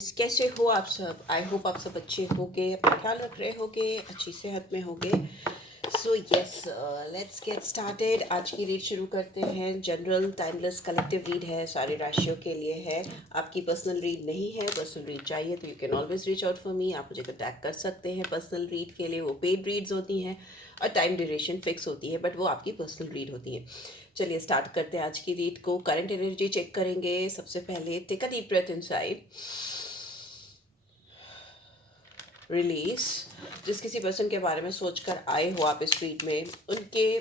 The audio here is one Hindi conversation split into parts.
कैसे हो आप सब? आई होप आप सब अच्छे होगे, अपना ख्याल रख रहे होगे, अच्छी सेहत में होगे। So yes, let's get started. आज की रीड शुरू करते हैं। जनरल टाइमलेस कलेक्टिव रीड है, सारे राशियों के लिए है। आपकी पर्सनल रीड नहीं है, पर्सनल रीड चाहिए तो you can always reach out for मी। आप मुझे कॉन्टैक्ट कर सकते हैं पर्सनल रीड के लिए। वो पेड रीड्स होती हैं और टाइम ड्यूरेशन फिक्स होती है, बट वो आपकी पर्सनल रीड होती है। चलिए स्टार्ट करते हैं आज की रीड को। करंट एनर्जी चेक करेंगे। सबसे पहले take a deep breath inside, release. जिस किसी पर्सन के बारे में सोचकर आए हो आप इस रीड में, उनके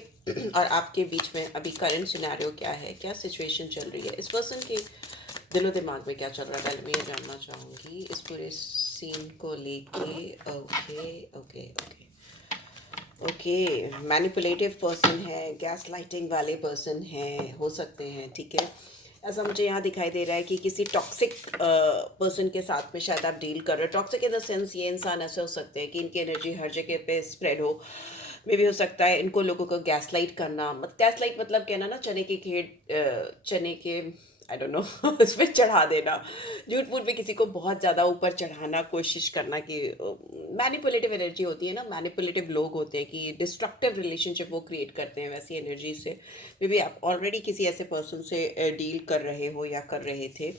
और आपके बीच में अभी करंट सिनेरियो क्या है, क्या सिचुएशन चल रही है, इस पर्सन के दिलो दिमाग में क्या चल रहा है, पहले मैं ये जानना चाहूँगी इस पूरे सीन को लेके। Okay okay okay okay. Manipulative person है, गैस लाइटिंग वाले पर्सन हैं, हो सकते हैं, ठीक है। ऐसा मुझे यहाँ दिखाई दे रहा है कि किसी टॉक्सिक पर्सन के साथ में शायद आप डील कर रहे हो। टॉक्सिक इन द सेंस ये इंसान ऐसे हो सकते हैं कि इनकी एनर्जी हर जगह पे स्प्रेड हो। मे भी हो सकता है इनको लोगों को गैस लाइट करना, गैस लाइट मतलब कहना ना, चने के खेत, चने के, आई डोंट नो उस पर चढ़ा देना, झूठ मूठ में किसी को बहुत ज़्यादा ऊपर चढ़ाना, कोशिश करना कि मैनिपुलेटिव एनर्जी होती है ना, मैनिपुलेटिव लोग होते हैं कि डिस्ट्रक्टिव रिलेशनशिप वो क्रिएट करते हैं वैसी एनर्जी से। मे बी आप ऑलरेडी किसी ऐसे पर्सन से डील कर रहे हो या कर रहे थे।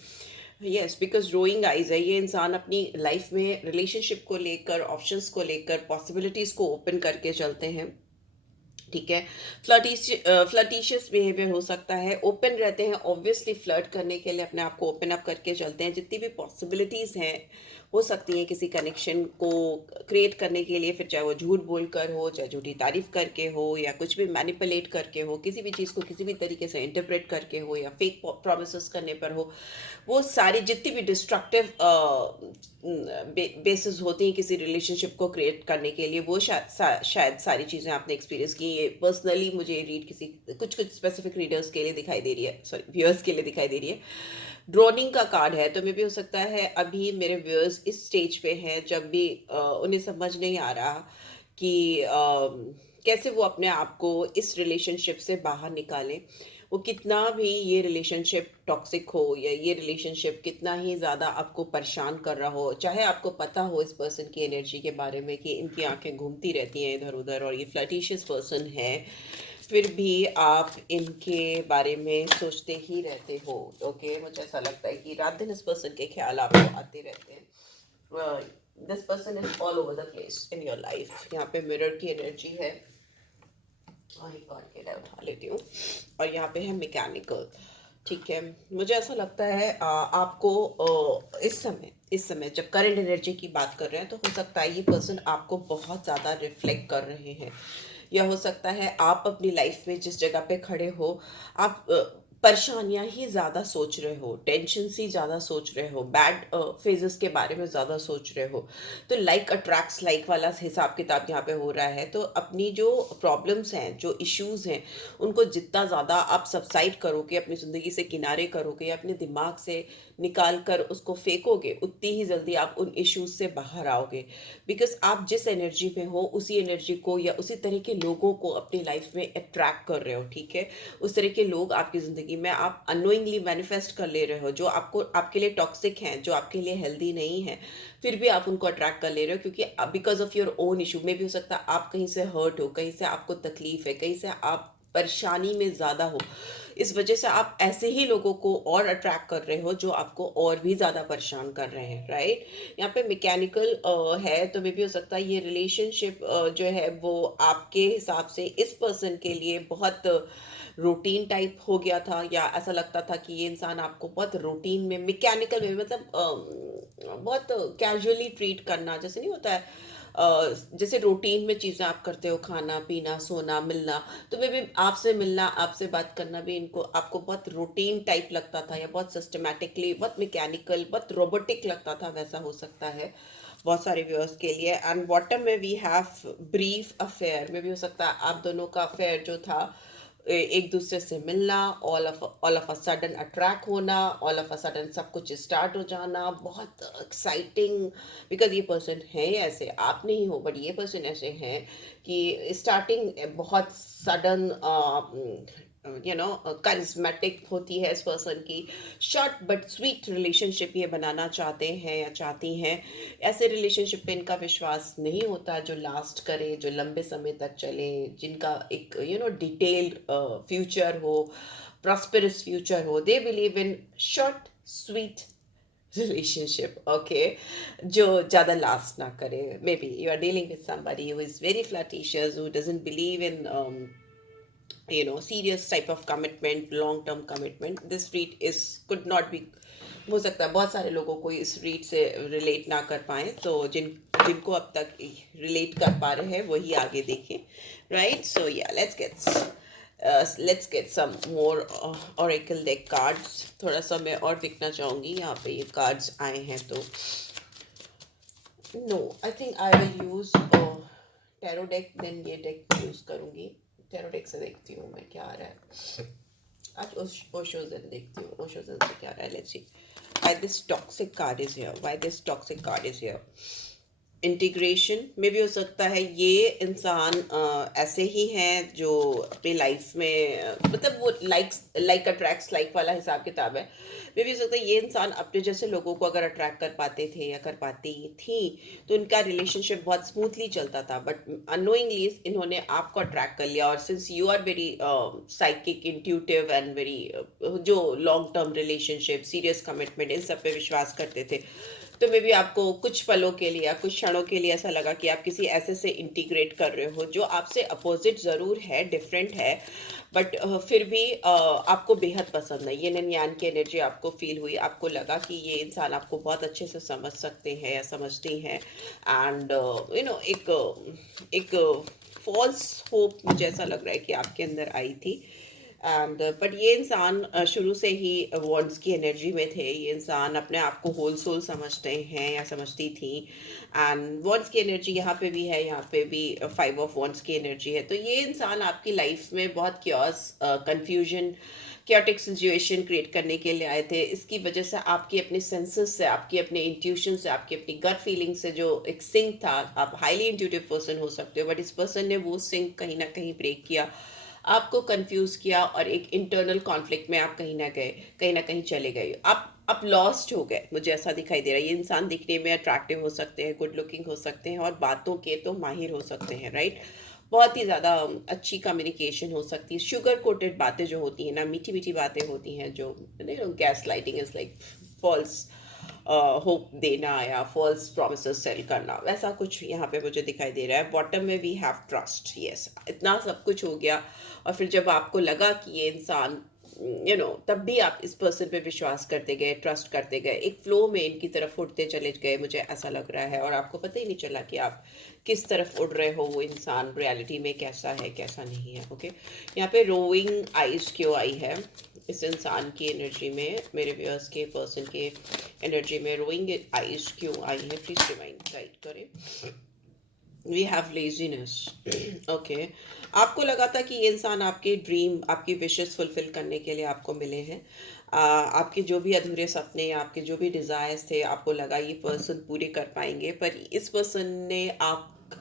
यस, बिकॉज रोइंग आइज है, ये इंसान अपनी लाइफ में रिलेशनशिप को लेकर, ऑप्शंस को लेकर, पॉसिबिलिटीज़ को ओपन करके चलते हैं, ठीक है। फ्लर्टिशियस बिहेवियर हो सकता है, ओपन रहते हैं ऑब्वियसली फ्लर्ट करने के लिए, अपने आप को ओपन अप करके चलते हैं। जितनी भी पॉसिबिलिटीज़ हैं हो सकती हैं किसी कनेक्शन को क्रिएट करने के लिए, फिर चाहे वो झूठ बोलकर हो, चाहे झूठी तारीफ करके हो, या कुछ भी मैनिपुलेट करके हो, किसी भी चीज़ को किसी भी तरीके से इंटरप्रेट करके हो, या फेक प्रोमिस करने पर हो। वो सारी जितनी भी डिस्ट्रक्टिव बेसिस होती हैं किसी रिलेशनशिप को क्रिएट करने के लिए, वो शायद सारी चीज़ें आपने एक्सपीरियंस की। ये पर्सनली मुझे ये रीड किसी कुछ कुछ स्पेसिफिक रीडर्स के लिए दिखाई दे रही है, सॉरी व्यूअर्स के लिए दिखाई दे रही है। ड्रोनिंग का कार्ड है, तो मे भी हो सकता है अभी मेरे व्यूअर्स इस स्टेज पे हैं जब भी उन्हें समझ नहीं आ रहा कि कैसे वो अपने आप को इस रिलेशनशिप से बाहर निकालें। वो कितना भी ये रिलेशनशिप टॉक्सिक हो, या ये रिलेशनशिप कितना ही ज़्यादा आपको परेशान कर रहा हो, चाहे आपको पता हो इस पर्सन की एनर्जी के बारे में कि इनकी आंखें घूमती रहती हैं इधर उधर और ये फ्लर्टिशियस पर्सन है, फिर भी आप इनके बारे में सोचते ही रहते हो। ओके, मुझे ऐसा लगता है कि रात दिन इस पर्सन के ख्याल आपको आते रहते हैं। This person is all over the place in your life. यहाँ पे मिरर की एनर्जी है, और एक और केला उठा लेती हूँ, और यहाँ पे है मैकेनिकल, ठीक है। मुझे ऐसा लगता है आपको इस समय जब करंट एनर्जी की बात कर रहे हैं, तो हो सकता है ये पर्सन आपको बहुत ज़्यादा रिफ्लेक्ट कर रहे हैं, या हो सकता है आप अपनी लाइफ में जिस जगह पे खड़े हो, आप परेशानियां ही ज़्यादा सोच रहे हो, टेंशन ही ज़्यादा सोच रहे हो, बैड फेजेस के बारे में ज़्यादा सोच रहे हो। तो लाइक अट्रैक्ट्स लाइक वाला हिसाब किताब यहाँ पे हो रहा है। तो अपनी जो प्रॉब्लम्स हैं, जो इश्यूज़ हैं, उनको जितना ज़्यादा आप सबसाइड करोगे, अपनी ज़िंदगी से किनारे करोगे, अपने दिमाग से निकाल कर उसको फेंकोगे, उतनी ही जल्दी आप उन इश्यूज से बाहर आओगे। बिकॉज आप जिस एनर्जी में हो, उसी एनर्जी को या उसी तरह के लोगों को अपनी लाइफ में अट्रैक्ट कर रहे हो, ठीक है। उस तरह के लोग आपकी ज़िंदगी में आप अनोइंगली मैनिफेस्ट कर ले रहे हो, जो आपको आपके लिए टॉक्सिक हैं, जो आपके लिए हेल्दी नहीं है, फिर भी आप उनको अट्रैक्ट कर ले रहे हो, क्योंकि because of your own issue. में भी हो सकता है आप कहीं से हर्ट हो, कहीं से आपको तकलीफ है, कहीं से आप परेशानी में ज़्यादा हो, इस वजह से आप ऐसे ही लोगों को और अट्रैक्ट कर रहे हो जो आपको और भी ज़्यादा परेशान कर रहे हैं, राइट। यहाँ पे मैकेनिकल है, तो मे भी हो सकता है ये रिलेशनशिप जो है वो आपके हिसाब से इस पर्सन के लिए बहुत रूटीन टाइप हो गया था, या ऐसा लगता था कि ये इंसान आपको बहुत रूटीन में, मैकेनिकल में, मतलब बहुत कैजुअली ट्रीट करना, जैसे नहीं होता है जैसे रूटीन में चीज़ें आप करते हो, खाना पीना सोना मिलना, तो मे भी आपसे मिलना, आपसे बात करना भी इनको आपको बहुत रूटीन टाइप लगता था, या बहुत सिस्टमैटिकली, बहुत मैकेनिकल, बहुत रोबोटिक लगता था, वैसा हो सकता है बहुत सारे व्यूअर्स के लिए। एंड बॉटम में वी हैव ब्रीफ अफेयर, में भी हो सकता है आप दोनों का अफेयर जो था, एक दूसरे से मिलना, all of a sudden attract होना, ऑल ऑफ अ सडन सब कुछ स्टार्ट हो जाना, बहुत एक्साइटिंग। बिकॉज ये पर्सन है ऐसे, आप नहीं हो, बट ये पर्सन ऐसे हैं कि स्टार्टिंग बहुत सडन करिज्मेटिक होती है इस पर्सन की, शॉर्ट बट स्वीट रिलेशनशिप ये बनाना चाहते हैं या चाहती हैं। ऐसे रिलेशनशिप पे इनका विश्वास नहीं होता जो लास्ट करे, जो लंबे समय तक चले, जिनका एक डिटेल्ड फ्यूचर हो, प्रॉस्पेरस फ्यूचर हो। They believe in short sweet relationship, okay, जो ज़्यादा लास्ट ना करे। Maybe you are dealing with somebody who is very flirtatious, who doesn't believe in serious type of commitment, long term commitment. This read is could not be, हो सकता है बहुत सारे लोगों को इस रीड से रिलेट ना कर पाए, तो जिनको अब तक रिलेट कर पा रहे हैं वही आगे देखें, राइट? सो या let's get some more oracle deck cards. थोड़ा सा मैं और देखना चाहूँगी, यहाँ पे ये कार्ड्स आए हैं तो no, I think I will use tarot deck, then ये डेक यूज़ करूँगी। टैरो डेक से देखती हूँ मैं क्या आ रहा है आज। ओशो ज़ेन देखती हूँ, ओशो ज़ेन से क्या आ रहा है। Let's see why this toxic card is here, why this toxic card is here. Integration में भी हो सकता है ये इंसान ऐसे ही हैं जो अपनी लाइफ में मतलब वो लाइक अट्रैक्ट्स लाइक वाला हिसाब किताब है। में भी हो सकता है ये इंसान अपने जैसे लोगों को अगर अट्रैक्ट कर पाते थे या कर पाती थी तो इनका रिलेशनशिप बहुत स्मूथली चलता था, बट अनोइंगली इन्होंने आपको अट्रैक्ट कर लिया। और since you are very psychic, intuitive and very जो long term relationship, serious commitment, इन सब पे विश्वास करते थे, तो मे बी आपको कुछ पलों के लिए या कुछ क्षणों के लिए ऐसा लगा कि आप किसी ऐसे से इंटीग्रेट कर रहे हो जो आपसे अपोजिट ज़रूर है, डिफरेंट है, बट फिर भी आपको बेहद पसंद है। ये यिन यान की एनर्जी आपको फील हुई, आपको लगा कि ये इंसान आपको बहुत अच्छे से समझ सकते हैं या समझती हैं। एंड एक फॉल्स होप मुझे ऐसा लग रहा है कि आपके अंदर आई थी। एंड बट ये इंसान शुरू से ही वॉन्ड्स की एनर्जी में थे। ये इंसान अपने आप को होल सोल समझते हैं या समझती थी। एंड वॉन्ड्स की एनर्जी यहाँ पे भी है, यहाँ पे भी 5 ऑफ वॉन्ड्स की एनर्जी है। तो ये इंसान आपकी लाइफ में बहुत chaos, confusion, chaotic situation create करने के लिए आए थे। इसकी वजह से आपकी अपने सेंसेस से, आपकी अपने इंट्यूशन से, आपकी अपनी गट फीलिंग से जो एक सिंक था, आप हाईली इंट्यूटिव पर्सन हो सकते हो, बट इस पर्सन ने वो सिंक कहीं ना कहीं ब्रेक किया, आपको कंफ्यूज किया और एक इंटरनल कॉन्फ्लिक्ट में आप कहीं ना कहीं चले गए। आप लॉस्ट हो गए, मुझे ऐसा दिखाई दे रहा है। ये इंसान दिखने में अट्रैक्टिव हो सकते हैं, गुड लुकिंग हो सकते हैं और बातों के तो माहिर हो सकते हैं, राइट? बहुत ही ज़्यादा अच्छी कम्युनिकेशन हो सकती है। शुगर कोटेड बातें जो होती हैं ना, मीठी मीठी बातें होती हैं, जो gaslighting is like false hope देना या फॉल्स प्रोमिसेस सेल करना, वैसा कुछ यहाँ पे मुझे दिखाई दे रहा है। बॉटम में वी हैव ट्रस्ट, यस, इतना सब कुछ हो गया और फिर जब आपको लगा कि ये इंसान तब भी आप इस पर्सन पे विश्वास करते गए, ट्रस्ट करते गए, एक फ्लो में इनकी तरफ उड़ते चले गए, मुझे ऐसा लग रहा है। और आपको पता ही नहीं चला कि आप किस तरफ उड़ रहे हो, वो इंसान रियलिटी में कैसा है कैसा नहीं है। ओके, यहाँ पे रोइंग आइज क्यों आई है इस इंसान की एनर्जी में, मेरे व्यूअर्स के पर्सन के एनर्जी में रोइंग आइज क्यों आई है, प्लीज रिमाइंड गाइड करें। We have laziness, okay. आपको लगा था कि ये इंसान आपके ड्रीम, आपकी विशेस फुलफिल करने के लिए आपको मिले हैं। आपके जो भी अधूरे सपने, आपके जो भी डिज़ायर्स थे, आपको लगा ये पर्सन पूरे कर पाएंगे, पर इस पर्सन ने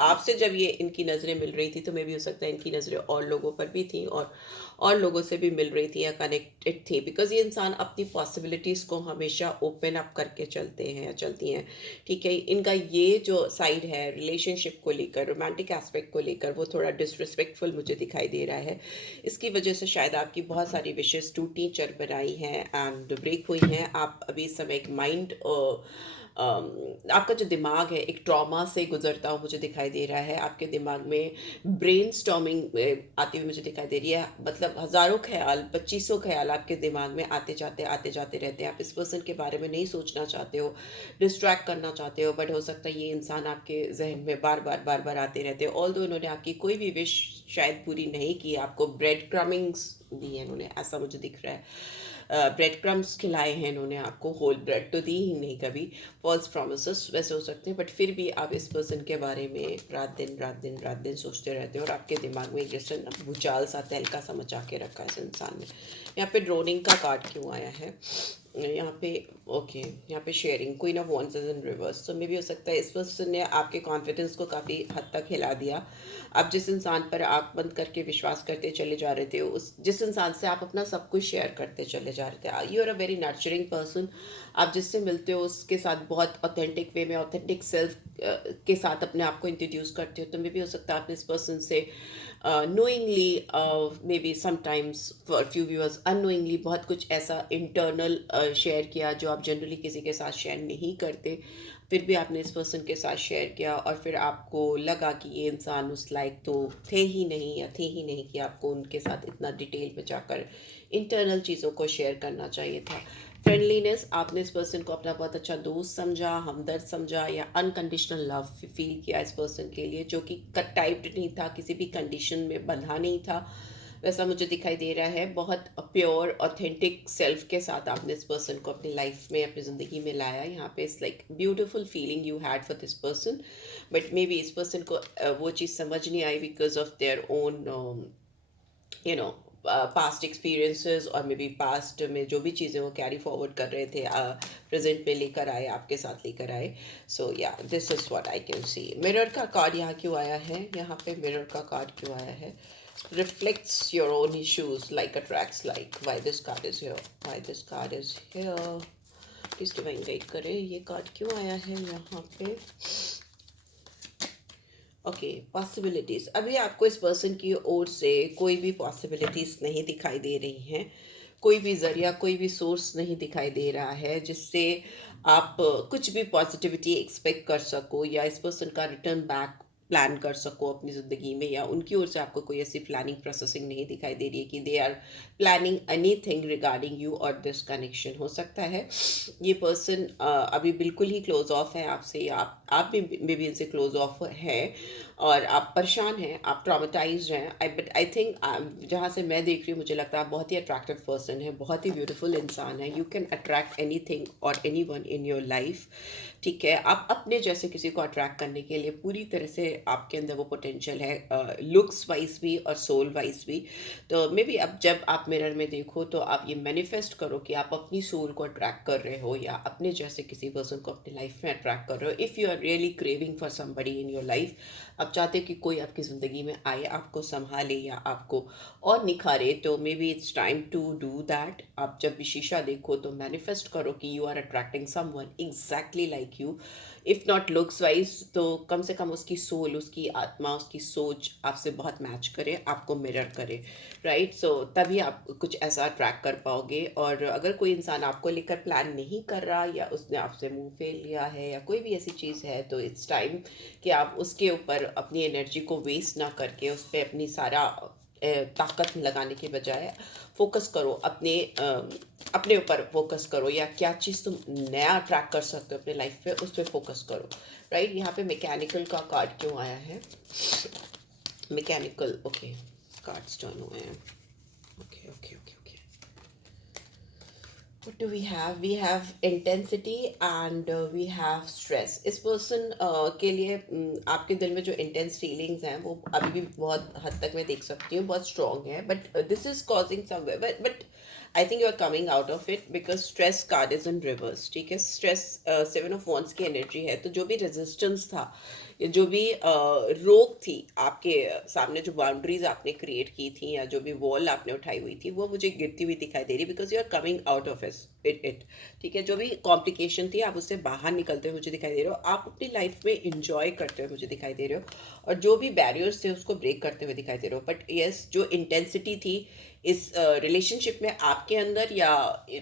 आपसे जब ये इनकी नज़रें मिल रही थी तो मे भी हो सकता है इनकी नज़रें और लोगों पर भी थी और लोगों से भी मिल रही थी या कनेक्टेड थी, बिकॉज ये इंसान अपनी पॉसिबिलिटीज़ को हमेशा ओपन अप करके चलते हैं या चलती हैं, ठीक है। इनका ये जो साइड है रिलेशनशिप को लेकर, रोमांटिक एस्पेक्ट को लेकर, वो थोड़ा डिसरिस्पेक्टफुल मुझे दिखाई दे रहा है। इसकी वजह से शायद आपकी बहुत सारी विशेष टूटी चरमराई हैं एंड ब्रेक हुई हैं। आप अभी इस समय एक माइंड आपका जो दिमाग है एक ट्रॉमा से गुजरता हुआ मुझे दिखाई दे रहा है। आपके दिमाग में ब्रेन स्टॉर्मिंग आती हुई मुझे दिखाई दे रही है, मतलब हज़ारों ख्याल, 2500 ख्याल आपके दिमाग में आते जाते रहते हैं। आप इस पर्सन के बारे में नहीं सोचना चाहते हो, डिस्ट्रैक्ट करना चाहते हो, बट हो सकता है ये इंसान आपके जहन में बार बार आते रहते हैं। ऑल्दो इन्होंने आपकी कोई भी विश शायद पूरी नहीं की, आपको ब्रेड क्रमिंग्स दी है इन्होंने, ऐसा मुझे दिख रहा है। ब्रेड क्रम्स खिलाए हैं इन्होंने आपको, होल ब्रेड तो दी ही नहीं कभी। फॉल्स प्रोमिसेस वैसे हो सकते हैं, बट फिर भी आप इस पर्सन के बारे में रात दिन सोचते रहते हो और आपके दिमाग में एक जैसे भूचाल सा, तहलका सा मचा के रखा है इस इंसान ने। यहाँ पे ड्रोनिंग का कार्ड क्यों आया है? यहाँ पे ओके, यहाँ पे sharing queen of wands is in reverse, तो मे भी हो सकता है इस पर्सन ने आपके कॉन्फिडेंस को काफ़ी हद तक हिला दिया। आप जिस इंसान पर आँख बंद करके विश्वास करते चले जा रहे थे, उस जिस इंसान से आप अपना सब कुछ शेयर करते चले जा रहे थे, you are a very nurturing person. आप जिससे मिलते हो उसके साथ बहुत ऑथेंटिक वे में, ऑथेंटिक सेल्फ के साथ अपने आप को इंट्रोड्यूस करते हो, तो मे भी हो सकता है आपने इस पर्सन से knowingly, maybe sometimes for a few viewers unknowingly बहुत कुछ ऐसा इंटरनल शेयर किया जो आप जनरली किसी के साथ शेयर नहीं करते, फिर भी आपने इस पर्सन के साथ शेयर किया और फिर आपको लगा कि ये इंसान उस लायक तो थे ही नहीं या थे ही नहीं कि आपको उनके साथ इतना डिटेल में जाकर इंटरनल चीज़ों को शेयर करना चाहिए था। फ्रेंडलीनेस, आपने इस पर्सन को अपना बहुत अच्छा दोस्त समझा, हमदर्द समझा या अनकंडीशनल लव फील किया इस पर्सन के लिए, जो कि टाइप्ड नहीं था, किसी भी कंडीशन में बंधा नहीं था, वैसा मुझे दिखाई दे रहा है। बहुत प्योर ऑथेंटिक सेल्फ के साथ आपने इस पर्सन को अपनी लाइफ में, अपनी ज़िंदगी में लाया। यहाँ पे it's like beautiful feeling you had for this person, but maybe इस पर्सन को वो चीज़ समझ नहीं आई because of their own you know past experiences, और मे बी पास्ट में जो भी चीज़ें वो कैरी फॉरवर्ड कर रहे थे प्रेजेंट में लेकर आए, आपके साथ लेकर आए। सो या this is what I can C. Mirror का कार्ड यहाँ क्यों आया है? यहाँ पे मिरर का कार्ड क्यों आया है? Reflects your own issues like attracts like, why this card is here, why this card is here, please divine guide करें, ये कार्ड क्यों आया है यहाँ पे? ओके, पॉसिबिलिटीज़, अभी आपको इस पर्सन की ओर से कोई भी पॉसिबिलिटीज़ नहीं दिखाई दे रही हैं, कोई भी ज़रिया, कोई भी सोर्स नहीं दिखाई दे रहा है जिससे आप कुछ भी पॉजिटिविटी एक्सपेक्ट कर सको या इस पर्सन का रिटर्न बैक प्लान कर सको अपनी ज़िंदगी में, या उनकी ओर से आपको कोई ऐसी प्लानिंग प्रोसेसिंग नहीं दिखाई दे रही है कि they are planning anything regarding you और दिस कनेक्शन। हो सकता है ये पर्सन अभी बिल्कुल ही क्लोज ऑफ है आपसे, या आप भी मे बी इनसे क्लोज ऑफ है और आप परेशान हैं, आप ट्रॉमेटाइज हैं। बट आई थिंक जहाँ से मैं देख रही हूँ मुझे लगता है आप बहुत ही अट्रैक्टिव पर्सन है, बहुत ही ब्यूटीफुल इंसान है। You can attract anything और anyone in your life, ठीक है। आप अपने जैसे किसी को अट्रैक्ट करने के लिए पूरी तरह से आपके अंदर वो पोटेंशियल है, लुक्स वाइज भी और सोल वाइज भी। तो मे बी अब जब आप मिरर में देखो तो आप ये मैनिफेस्ट करो कि आप अपनी सोल को अट्रैक्ट कर रहे हो या अपने जैसे किसी पर्सन को अपनी लाइफ में अट्रैक्ट कर रहे हो। If you are really craving for somebody in your life, आप चाहते कि कोई आपकी ज़िंदगी में आए, आपको संभाले या आपको और निखारे, तो maybe it's time to do that. आप जब भी शीशा देखो तो मैनिफेस्ट करो कि you are attracting someone exactly like you, if not looks wise तो कम से कम उसकी सोल, उसकी आत्मा, उसकी सोच आपसे बहुत मैच करे, आपको मिरर करे, राइट। सो तभी आप कुछ ऐसा अट्रैक्ट कर पाओगे। और अगर कोई इंसान आपको लेकर प्लान नहीं कर रहा या उसने आपसे मुंह फेर लिया है या कोई भी ऐसी चीज़ है, तो इट्स टाइम कि आप उसके ऊपर अपनी एनर्जी को वेस्ट ना करके उस पर अपनी सारा ताकत लगाने के बजाय फोकस करो अपने ऊपर फोकस करो, या क्या चीज़ तुम नया अट्रैक्ट कर सकते हो अपने लाइफ पे उस पर फोकस करो, राइट। यहाँ पे मैकेनिकल का कार्ड क्यों आया है? मैकेनिकल, ओके, कार्ड्स टर्न हुए हैं। Okay okay okay okay, what do we have? We have intensity and we have stress. इस पर्सन के लिए आपके दिल में जो इंटेंस फीलिंग्स हैं वो अभी भी बहुत हद तक मैं देख सकती हूँ, बहुत स्ट्रॉन्ग है, but this is causing somewhere, but I think you are coming out of it because stress card is in reverse, ठीक है। स्ट्रेस 7 ऑफ वॉन्ड्स की एनर्जी है, तो जो भी रेजिस्टेंस था, जो भी रोक थी आपके सामने, जो बाउंड्रीज आपने क्रिएट की थी या जो भी वॉल आपने उठाई हुई थी, वो मुझे गिरती हुई दिखाई दे रही, because you are coming out of it, ठीक है। जो भी कॉम्प्लिकेशन थी आप उससे बाहर निकलते हुए मुझे दिखाई दे रहे हो, आप अपनी लाइफ में इंजॉय करते हुए मुझे दिखाई दे रहे हो, और जो भी बैरियर्स थे उसको ब्रेक करते हुए दिखाई दे रहे हो। बट यस, जो इंटेंसिटी थी इस रिलेशनशिप में आपके अंदर या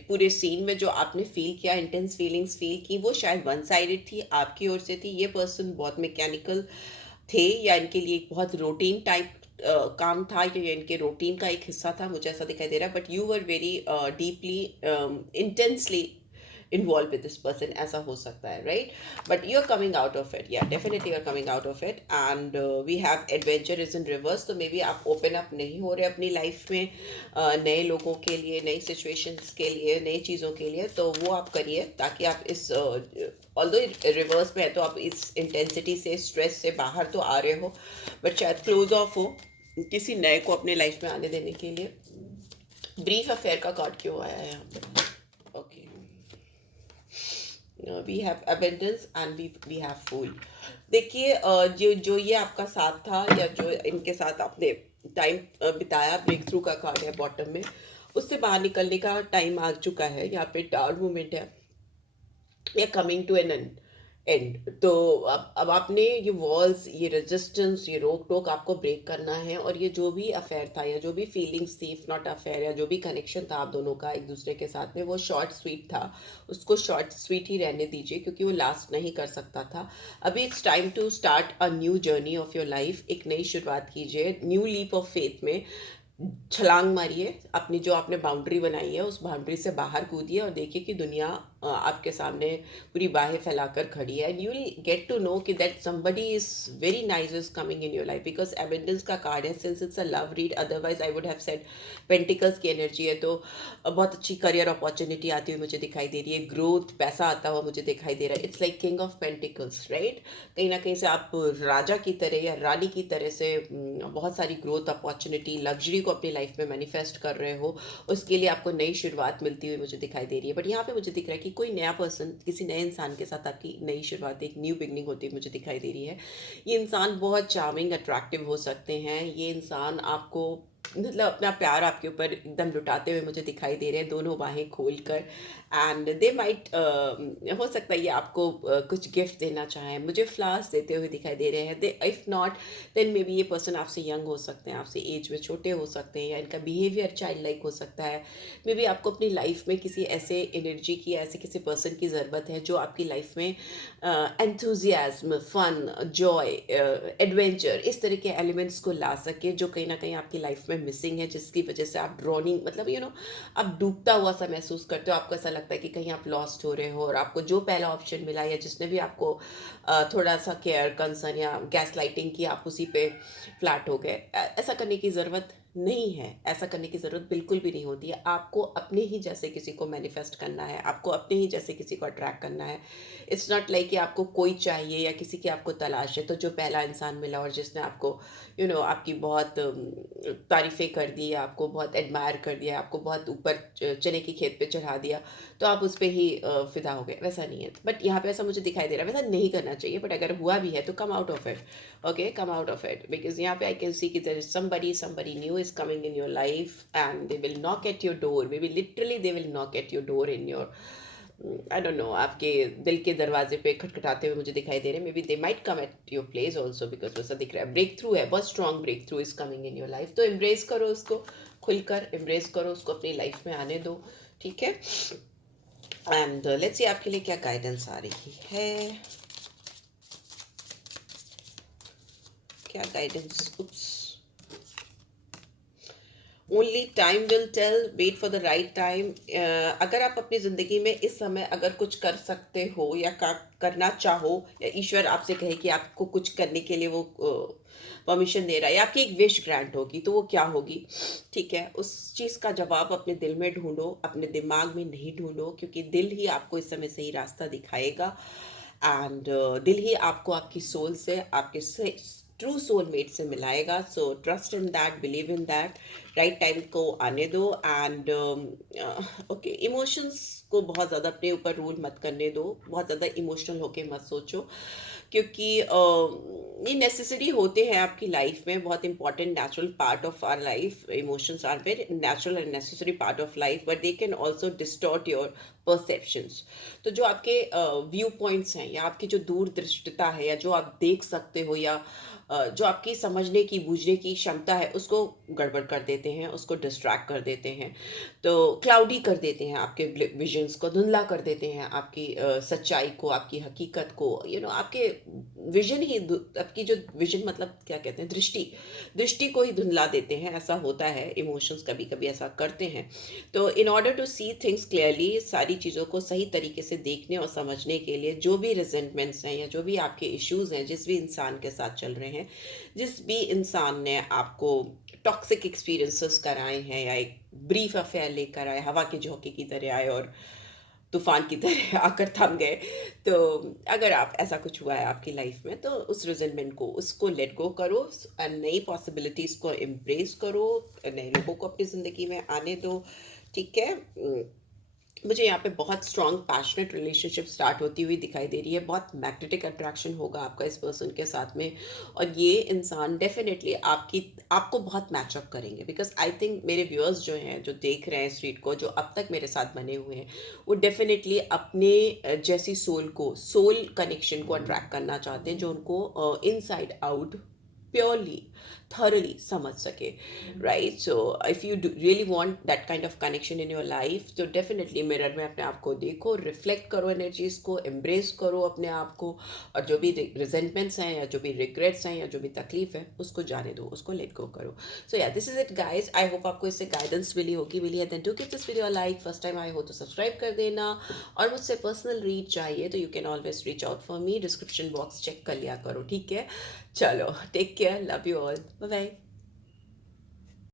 पूरे सीन में, जो आपने फील किया, इंटेंस फीलिंग्स फील की, वो शायद वन साइडेड थी, आपकी ओर से थी। ये पर्सन बहुत मैकेनिकल थे या इनके लिए एक बहुत रूटीन टाइप काम था, या इनके रूटीन का एक हिस्सा था, मुझे ऐसा दिखाई दे रहा है। But you were very deeply intensely involve with this person, ऐसा हो सकता है, right. But you are coming out of it, या definitely you are coming out of it. And we have adventure is in reverse, तो मे बी आप ओपन अप नहीं हो रहे अपनी लाइफ में नए लोगों के लिए, नई सिचुएशंस के लिए, नई चीज़ों के लिए, तो वो आप करिए ताकि आप इस ऑल्दो रिवर्स में है तो आप इस इंटेंसिटी से, स्ट्रेस से बाहर तो आ रहे हो, बट शायद क्लोज ऑफ हो किसी नए को अपने लाइफ में आने देने के लिए। ब्रीफ अफेयर का कार्ड क्यों आया है यहाँ पे? Okay, we have abundance and we have fool. देखिए जो जो ये आपका साथ था या जो इनके साथ आपने टाइम बिताया, ब्रेक थ्रू का कार्ड है बॉटम में, उससे बाहर निकलने का टाइम आ चुका है। यहाँ पे टावर मूवमेंट है या कमिंग टू एन एंड। तो अब आपने ये वॉल्स, ये रेजिस्टेंस, ये रोक टोक आपको ब्रेक करना है, और ये जो भी अफेयर था या जो भी फीलिंग्स थी, इफ नॉट अफेयर, या जो भी कनेक्शन था आप दोनों का एक दूसरे के साथ में, वो शॉर्ट स्वीट था। उसको शॉर्ट स्वीट ही रहने दीजिए, क्योंकि वो लास्ट नहीं कर सकता था। अभी it's time to start a new journey of your life. एक नई शुरुआत कीजिए, न्यू लीप ऑफ फेथ में छलांग मारिए। अपनी जो आपने बाउंड्री बनाई है उस बाउंड्री से बाहर कूदिए और देखिए कि दुनिया आपके सामने पूरी बाहें फैलाकर खड़ी है। And you will get to know कि that somebody is very nice is coming in your life, because abundance का कार्ड है। Since it's a love read, otherwise I would have said pentacles की एनर्जी है। तो बहुत अच्छी करियर अपॉर्चुनिटी आती हुई मुझे दिखाई दे रही है, ग्रोथ, पैसा आता हुआ मुझे दिखाई दे रहा है। It's like king of pentacles, right? कहीं ना कहीं से आप राजा की तरह या रानी की तरह से बहुत सारी ग्रोथ अपॉर्चुनिटी, लग्जरी को अपनी लाइफ में मैनिफेस्ट कर रहे हो। उसके लिए आपको नई शुरुआत मिलती हुई मुझे दिखाई दे रही है। बट यहाँ पे मुझे दिख रहा है कि कोई नया पर्सन, किसी नए इंसान के साथ आपकी नई शुरुआत, एक न्यू बिगनिंग होती हुई मुझे दिखाई दे रही है। ये इंसान बहुत चार्मिंग, अट्रैक्टिव हो सकते हैं। ये इंसान आपको मतलब अपना प्यार आपके ऊपर एकदम लुटाते हुए मुझे दिखाई दे रहे हैं, दोनों बाहें खोल कर। एंड दे माइट, हो सकता है ये आपको कुछ गिफ्ट देना चाहें, मुझे फ्लावर्स देते हुए दिखाई दे रहे हैं। They if not, then maybe ये पर्सन आपसे यंग हो सकते हैं, आपसे एज में छोटे हो सकते हैं, या इनका बिहेवियर चाइल्ड लाइक हो सकता है। मे बी आपको अपनी लाइफ में किसी ऐसे एनर्जी की, ऐसे किसी पर्सन की ज़रूरत है जो आपकी लाइफ में एंथुजियाज्म, फन, जॉय, एडवेंचर, इस तरह के एलिमेंट्स को ला सके जो कहीं ना कहीं आपकी लाइफ में मिसिंग है, जिसकी वजह से आप ड्रॉनिंग, मतलब आप डूबता हुआ सा महसूस करते हो। आपको ऐसा लगता है कि कहीं आप लॉस्ट हो रहे हो, और आपको जो पहला ऑप्शन मिला या जिसने भी आपको थोड़ा सा केयर, कंसर्न या गैस लाइटिंग की, आप उसी पे फ्लैट हो गए। ऐसा करने की ज़रूरत नहीं है, ऐसा करने की ज़रूरत बिल्कुल भी नहीं होती है। आपको अपने ही जैसे किसी को मैनिफेस्ट करना है, आपको अपने ही जैसे किसी को अट्रैक्ट करना है। इट्स नॉट लाइक कि आपको कोई चाहिए या किसी की आपको तलाश है। तो जो पहला इंसान मिला और जिसने आपको आपकी बहुत तारीफ़ें कर दी, आपको बहुत एडमायर कर दिया, आपको बहुत ऊपर चने की खेत पे चढ़ा दिया, तो आप उस पे ही फ़िदा हो गए, वैसा नहीं है। बट यहाँ पे ऐसा मुझे दिखाई दे रहा है, वैसा नहीं करना चाहिए। बट अगर हुआ भी है तो come out of it, okay, come out of it, because यहाँ पे आई कैन सी कि there is somebody new is coming in your life, and they will knock at your door. Maybe literally they will knock at your door in your, I don't know, आपके दिल के दरवाजे पे खटखटाते हुए मुझे दिखाई दे रहे हैं। Maybe they might come at your place also, because वैसा दिख रहा है। ब्रेक थ्रू है, बहुत strong breakthrough is coming in your life. तो एम्ब्रेस करो उसको, खुलकर एम्ब्रेस करो उसको, अपनी लाइफ में आने दो, ठीक है? एंड लेट्स सी आपके लिए क्या गाइडेंस आ रही है, क्या guidance. Oops, only time will tell, wait for the right time. अगर आप अपनी ज़िंदगी में इस समय अगर कुछ कर सकते हो या करना चाहो, या ईश्वर आपसे कहे कि आपको कुछ करने के लिए वो परमिशन दे रहा है, या आपकी एक विश ग्रांट होगी, तो वो क्या होगी? ठीक है, उस चीज़ का जवाब अपने दिल में ढूंढो, अपने दिमाग में नहीं ढूंढो, क्योंकि दिल ही आपको इस समय सही रास्ता दिखाएगा। एंड दिल ही आपको आपकी सोल से, आपके ट्रू सोलमेट से मिलाएगा। So trust in that, believe in that, right time को आने दो। एंड ओके, इमोशंस को बहुत ज़्यादा अपने ऊपर रूल मत करने दो, बहुत ज़्यादा इमोशनल होके मत सोचो, क्योंकि ये नेसेसरी होते हैं आपकी लाइफ में, बहुत important natural part of our life. Emotions are very natural and necessary part of life, but they can also distort your perceptions. तो जो आपके व्यू पॉइंट्स हैं, या आपकी जो दूरदृष्टिता है, या जो आप देख सकते हो, या जो आपकी समझने की, बूझने की क्षमता है, उसको गड़बड़ कर देते हैं, उसको डिस्ट्रैक्ट कर देते हैं। तो क्लाउडी कर देते हैं आपके विजन्स को, धुंधला कर देते हैं आपकी सच्चाई को, आपकी हकीकत को। आपके विजन ही, आपकी जो विजन, मतलब क्या कहते हैं, दृष्टि, दृष्टि को ही धुंधला देते हैं। ऐसा होता है, इमोशंस कभी कभी ऐसा करते हैं। तो in order to see things clearly, सारी चीज़ों को सही तरीके से देखने और समझने के लिए, जो भी रिजेंटमेंट्स हैं या जो भी आपके इश्यूज हैं, जिस भी इंसान के साथ चल रहे हैं, जिस भी इंसान ने आपको टॉक्सिक एक्सपीरियंसेस कराए हैं, या एक ब्रीफ अफेयर लेकर आए, हवा के झोंके की तरह आए और तूफान की तरह आकर थम गए, तो अगर आप, ऐसा कुछ हुआ है आपकी लाइफ में, तो उस रिजल्टमेंट को, उसको लेट गो करो, नई पॉसिबिलिटीज़ को एम्ब्रेस करो, नए लोगों को अपनी ज़िंदगी में आने दो, ठीक है? मुझे यहाँ पे बहुत स्ट्रॉन्ग पैशनेट रिलेशनशिप स्टार्ट होती हुई दिखाई दे रही है, बहुत मैग्नेटिक अट्रैक्शन होगा आपका इस पर्सन के साथ में, और ये इंसान डेफिनेटली आपको बहुत मैचअप करेंगे, बिकॉज आई थिंक मेरे व्यूअर्स जो हैं, जो देख रहे हैं इस रीड को, जो अब तक मेरे साथ बने हुए हैं, वो डेफिनेटली अपने जैसी सोल कनेक्शन को अट्रैक्ट करना चाहते हैं, जो उनको इनसाइड आउट प्योरली thoroughly समझ सके, right? So if you really want that kind of connection in your life, तो डेफिनेटली मिरर में अपने आप को देखो, रिफ्लेक्ट करो एनर्जीज को, एम्ब्रेस करो अपने आप को, और जो भी रिजेंटमेंट्स हैं, या जो भी रिग्रेट्स हैं, या जो भी तकलीफ है, उसको जाने दो, उसको लेट गो करो. सो या this is it guys. I hope आपको इससे गाइडेंस मिली है. Then do give this video like. First time आए हो तो सब्सक्राइब कर देना, और मुझसे पर्सनल रीड चाहिए तो you can always reach out for me. Description box check कर लिया करो, ठीक है? चलो, take care, love you all, bye bye.